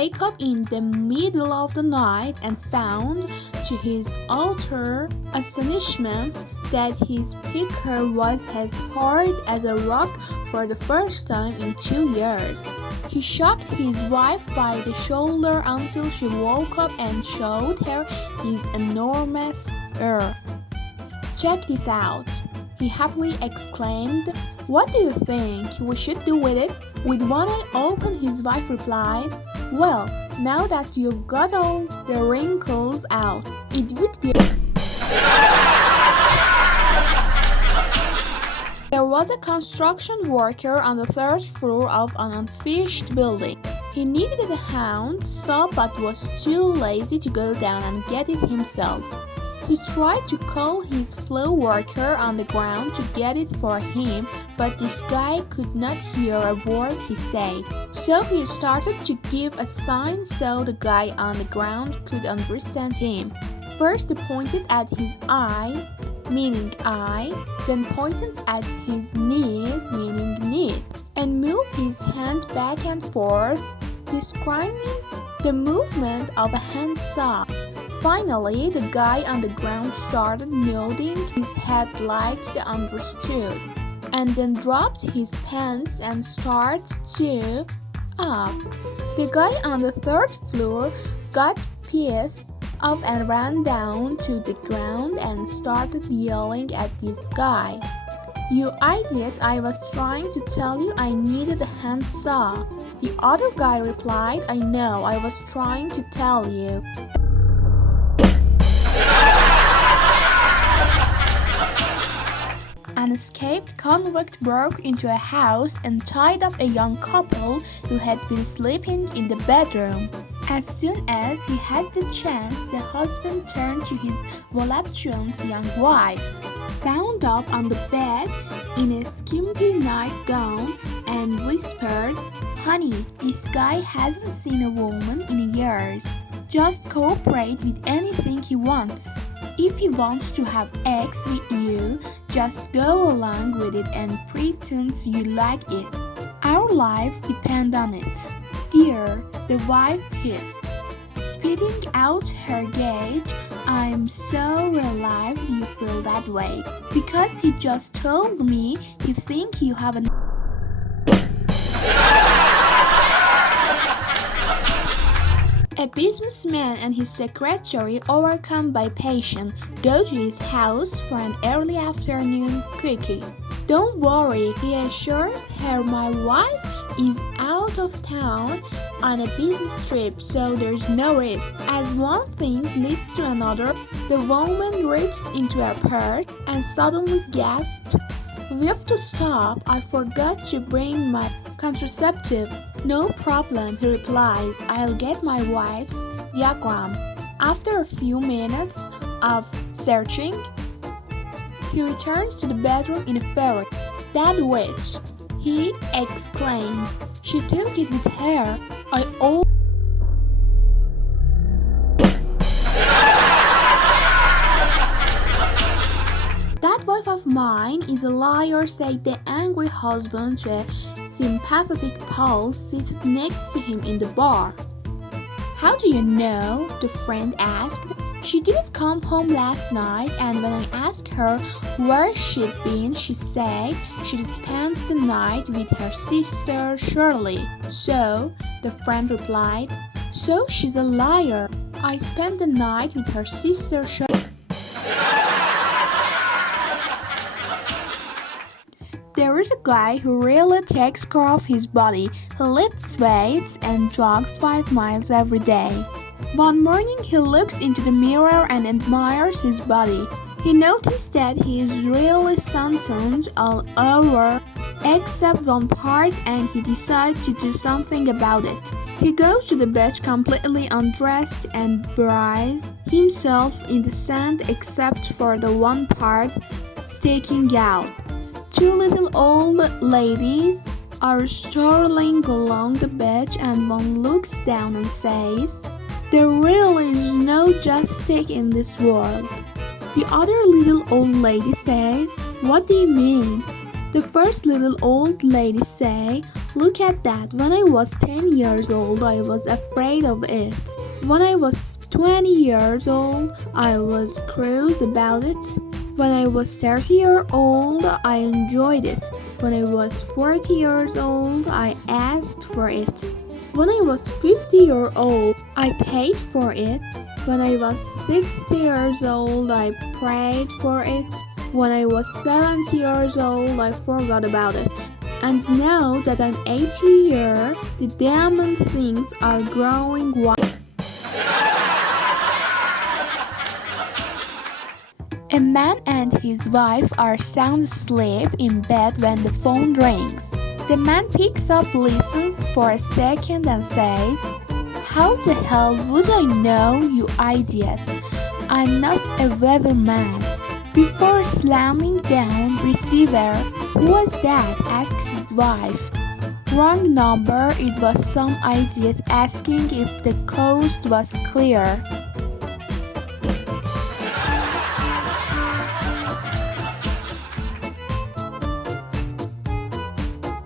wake up in the middle of the night and found, to his utter astonishment, that his picker was as hard as a rock for the first time in 2 years. He shook his wife by the shoulder until she woke up and showed her his enormous ear. "Check this out," he happily exclaimed. "What do you think we should do with it?" With one eye open, his wife replied, "Well, now that you've got all the wrinkles out, it would be..." There was a construction worker on the 3rd floor of an unfinished building. He needed a hand saw but was too lazy to go down and get it himself. He tried to call his fellow worker on the ground to get it for him, but this guy could not hear a word he said. So he started to give a sign so the guy on the ground could understand him. First he pointed at his eye, meaning eye, then pointed at his knees, meaning knee, and moved his hand back and forth, describing the movement of a handsaw. Finally, the guy on the ground started nodding his head like he understood, and then dropped his pants and started to off. The guy on the 3rd floor got pissed off and ran down to the ground and started yelling at this guy. "You idiot, I was trying to tell you I needed a handsaw." The other guy replied, "I know, I was trying to tell you." An escaped convict broke into a house and tied up a young couple who had been sleeping in the bedroom. As soon as he had the chance, the husband turned to his voluptuous young wife, bound up on the bed in a skimpy nightgown, and whispered, "Honey, this guy hasn't seen a woman in years. Just cooperate with anything he wants. If he wants to have sex with you, just go along with it and pretend you like it. Our lives depend on it." "Dear," the wife hissed, spitting out her gauge, "I'm so relieved you feel that way, because he just told me he thinks you have an..." A businessman and his secretary, overcome by passion, go to his house for an early afternoon quickie. "Don't worry," he assures her, "my wife is out of town on a business trip, so there's no risk." As one thing leads to another, the woman reaches into her purse and suddenly gasps, "We have to stop. I forgot to bring my contraceptive." "No problem," he replies. "I'll get my wife's diagram." After a few minutes of searching, he returns to the bedroom in a ferry. "That witch," he exclaims. "She took it with her. I owe..." "That wife of mine is a liar," said the angry husband to a sympathetic pal seated next to him in the bar. "How do you know?" the friend asked. "She didn't come home last night, and when I asked her where she'd been, she said she'd spent the night with her sister Shirley." "So," the friend replied, "so she's a liar. I spent the night with her sister Shirley." There is a guy who really takes care of his body. He lifts weights and jogs 5 miles every day. One morning he looks into the mirror and admires his body. He noticed that he is really sunburned all over except one part, and he decides to do something about it. He goes to the beach completely undressed and buries himself in the sand except for the one part sticking out. 2 little old ladies are strolling along the beach, and one looks down and says, "There really is no justice in this world." The other little old lady says, "What do you mean?" The first little old lady says, Look at that. When I was 10 years old, I was afraid of it. When I was 20 years old, I was curious about it. When I was 30 years old, I enjoyed it. When I was 40 years old, I asked for it. When I was 50 years old, I paid for it. When I was 60 years old, I prayed for it. When I was 70 years old, I forgot about it. And now that I'm 80 years, the diamond things are growing wild. A man and his wife are sound asleep in bed when the phone rings. The man picks up, listens for a second and says, "How the hell would I know, you idiot? I'm not a weatherman." Before slamming down receiver, "Who was that?" asks his wife. Wrong number, it was some idiot asking if the coast was clear.